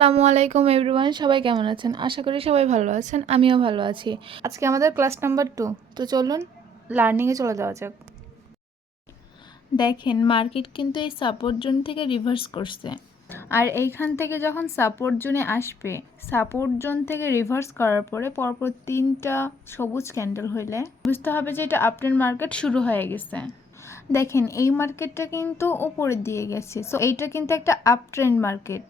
আসসালামু আলাইকুম এভরিওয়ান, সবাই কেমন আছেন? আশা করি সবাই ভালো আছেন, আমিও ভালো আছি। আজকে আমাদের ক্লাস নাম্বার টু, তো চলুন লার্নিংয়ে চলে যাওয়া যাক। দেখেন, মার্কেট কিন্তু এই সাপোর্ট জোন থেকে রিভার্স করছে। আর এইখান থেকে যখন সাপোর্ট জোনে আসবে সাপোর্ট জোন থেকে রিভার্স করার পরে পরপর তিনটা সবুজ ক্যান্ডেল হইলে বুঝতে হবে যে এটা আপট্রেন্ড মার্কেট শুরু হয়ে গেছে। দেখেন, এই মার্কেটটা কিন্তু উপরের দিয়ে গেছে। সো এইটা কিন্তু একটা আপ ট্রেন্ড মার্কেট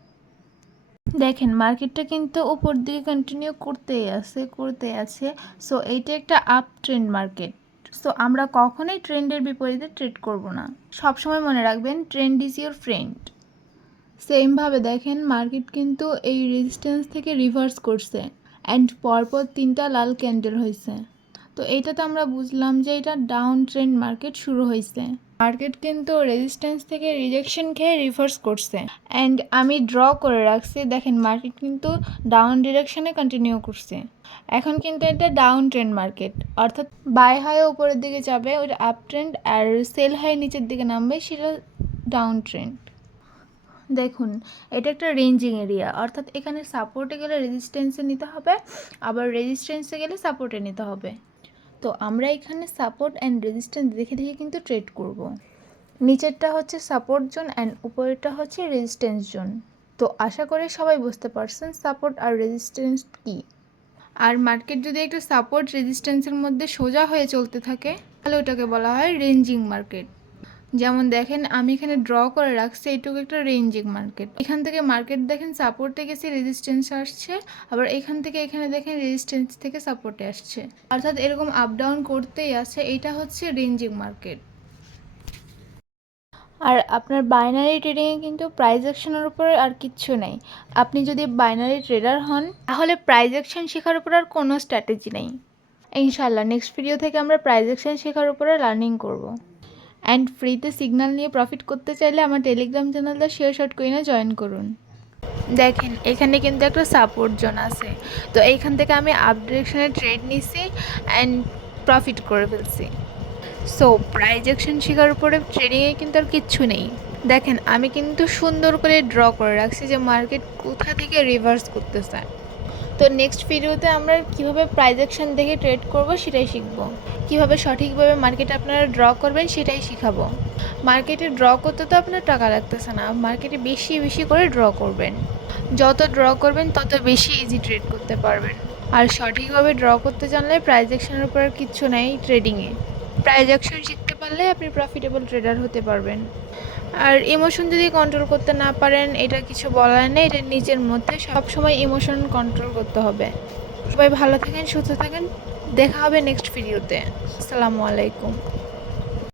দেখেন, মার্কেটটা কিন্তু উপর দিকে কন্টিনিউ করতেই আছে করতেই আছে। সো এইটা একটা আপ ট্রেন্ড মার্কেট সো আমরা কখনোই ট্রেন্ডের বিপরীতে ট্রেড করব না। সবসময় মনে রাখবেন ট্রেন্ড ইজ ইউর ফ্রেন্ড সেমভাবে দেখেন মার্কেট কিন্তু এই রেজিস্ট্যান্স থেকে রিভার্স করছে। অ্যান্ড পরপর তিনটা লাল ক্যান্ডেল হয়েছে। তো এইটাতে আমরা বুঝলাম যে এটা ডাউন ট্রেন্ড মার্কেট শুরু হয়েছে মার্কেট কিন্তু রেজিস্ট্যান্স থেকে রিজেকশন খেয়ে রিভার্স করছে। অ্যান্ড আমি ড্র করে রাখছি, দেখেন মার্কেট কিন্তু ডাউন ডিরেকশনে কন্টিনিউ করছে। এখন কিন্তু এটা ডাউন ট্রেন্ড মার্কেট অর্থাৎ বাই হয়ে উপরের দিকে যাবে, ওটা আপ ট্রেন্ড আর সেল হয়ে নিচের দিকে নামবে, সেটা ডাউন ট্রেন্ড দেখুন, এটা একটা রেঞ্জিং এরিয়া অর্থাৎ এখানে সাপোর্টে গেলে রেজিস্ট্যান্সে নিতে হবে, আবার রেজিস্ট্যান্সে গেলে সাপোর্টে নিতে হবে। তো আমরা এখানে সাপোর্ট অ্যান্ড রেজিস্ট্যান্স দেখে দেখে কিন্তু ট্রেড করব। নিচেরটা হচ্ছে সাপোর্ট জোন অ্যান্ড উপরেরটা হচ্ছে রেজিস্ট্যান্স জোন তো আশা করে সবাই বুঝতে পারছেন সাপোর্ট আর রেজিস্ট্যান্স কী। আর মার্কেট যদি একটু সাপোর্ট রেজিস্ট্যান্সের মধ্যে সোজা হয়ে চলতে থাকে, তাহলে ওটাকে বলা হয় রেঞ্জিং মার্কেট যেমন দেখেন, আমি এখানে ড্র করে রাখছি এইটুকু একটা রেঞ্জিং মার্কেট এখান থেকে মার্কেট দেখেন সাপোর্টে গেছে রেজিস্ট্যান্স আসছে, আবার এখান থেকে এখানে দেখেন রেজিস্ট্যান্স থেকে সাপোর্টে আসছে। অর্থাৎ এরকম আপ ডাউন করতেই আছে এটা হচ্ছে রেঞ্জিং মার্কেট আর আপনার বাইনারি ট্রেডিংয়ে কিন্তু প্রাইজ অ্যাকশনের উপরে আর কিচ্ছু নেই। আপনি যদি বাইনারি ট্রেডার হন, তাহলে প্রাইজ অ্যাকশন শেখার উপর আর কোনো স্ট্র্যাটেজি নেই। ইনশাল্লাহ নেক্সট ভিডিও থেকে আমরা প্রাইজ অ্যাকশন শেখার উপরে লার্নিং করব। অ্যান্ড ফ্রিতে সিগন্যাল নিয়ে প্রফিট করতে চাইলে আমার টেলিগ্রাম চ্যানেলটা শেয়ার শর্ট কুইনে জয়েন করুন। দেখেন, এখানে কিন্তু একটা সাপোর্ট জোন আছে। তো এইখান থেকে আমি আপ ডিরেকশনে ট্রেড নিছি অ্যান্ড প্রফিট করে ফেলছি। সো প্রাইজ অ্যাকশন শেখার উপরে ট্রেডিংয়ে কিন্তু আর কিচ্ছু নেই। দেখেন, আমি কিন্তু সুন্দর করে ড্র করে রাখছি যে মার্কেট কোথা থেকে রিভার্স করতেছে। তো নেক্সট ভিডিওতে আমরা কীভাবে প্রাইজ অ্যাকশন দেখে ট্রেড করব সেটাই শিখব। কীভাবে সঠিকভাবে মার্কেটে আপনারা ড্র করবেন সেটাই শিখাবো। মার্কেটে ড্র করতে তো আপনার টাকা লাগতেছে না মার্কেটে বেশি বেশি করে ড্র করবেন। যত ড্র করবেন তত বেশি ইজি ট্রেড করতে পারবেন। আর সঠিকভাবে ড্র করতে জানলে প্রাইজ অ্যাকশনের উপর আর কিচ্ছু নেই ট্রেডিংয়ে প্রাইজ অ্যাকশন শিখতে পারলে আপনি প্রফিটেবল ট্রেডার হতে পারবেন। আর ইমোশন যদি কন্ট্রোল করতে না পারেন, এটা কিছু বলার নেই, এটা নিজের মধ্যে সবসময় ইমোশন কন্ট্রোল করতে হবে। সবাই ভালো থাকেন, সুস্থ থাকেন, দেখা হবে নেক্সট ভিডিওতে আসসালামু আলাইকুম।